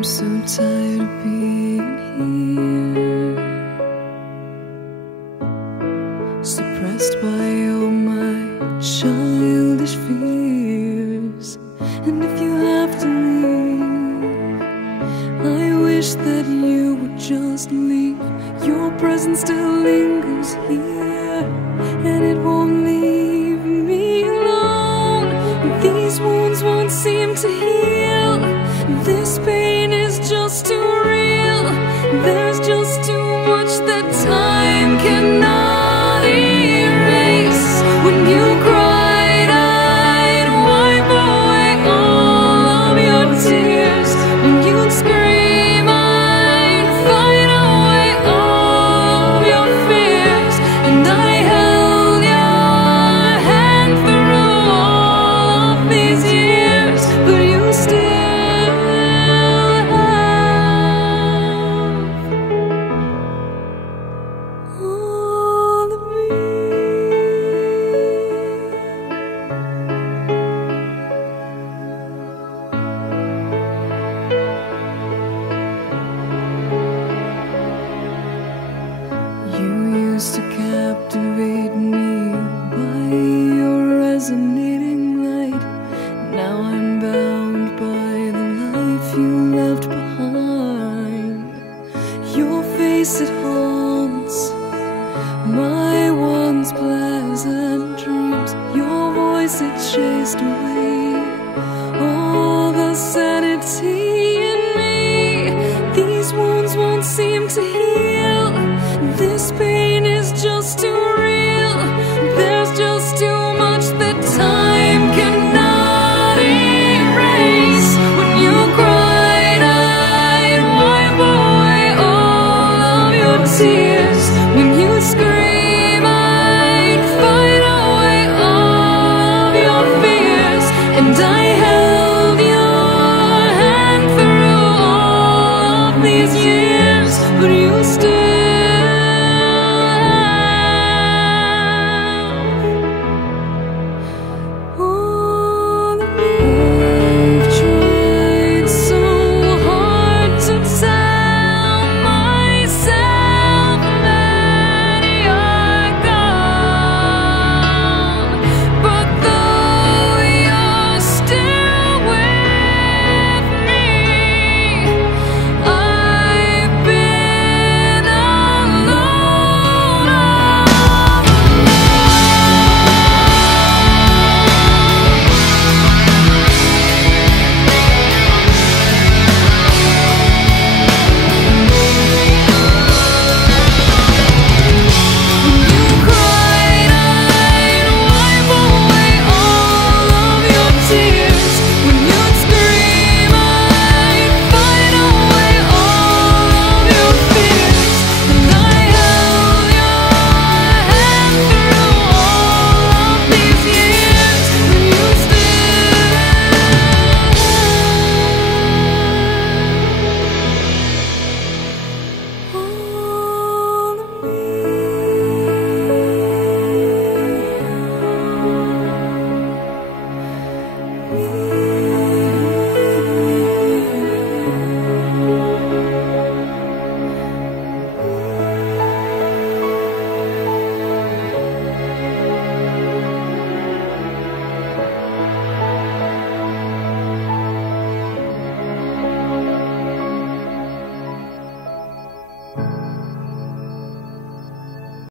I'm so tired of being here, suppressed by all my childish fears. And if you have to leave, I wish that you would just leave. Your presence still lingers here, and it won't leave me alone. These wounds won't seem to heal. This pain is just too real. There's just too much that time cannot erase. When you cried, I'd wipe away all of your tears. When you'd scream, I'd fight away all of your fears. And I held your hand through all of these years, but you still to captivate me by your resonating light. Now I'm bound by the life you left behind. Your face, it haunts my once pleasant dreams. Your voice, it chased away all the sanity in me. These wounds won't seem to heal. This pain is just too real. There's just too much that time cannot erase. When you cried, I'd wipe away all of your tears. When you scream, I'd fight away all of your fears. And I held your hand through all of these years, but you still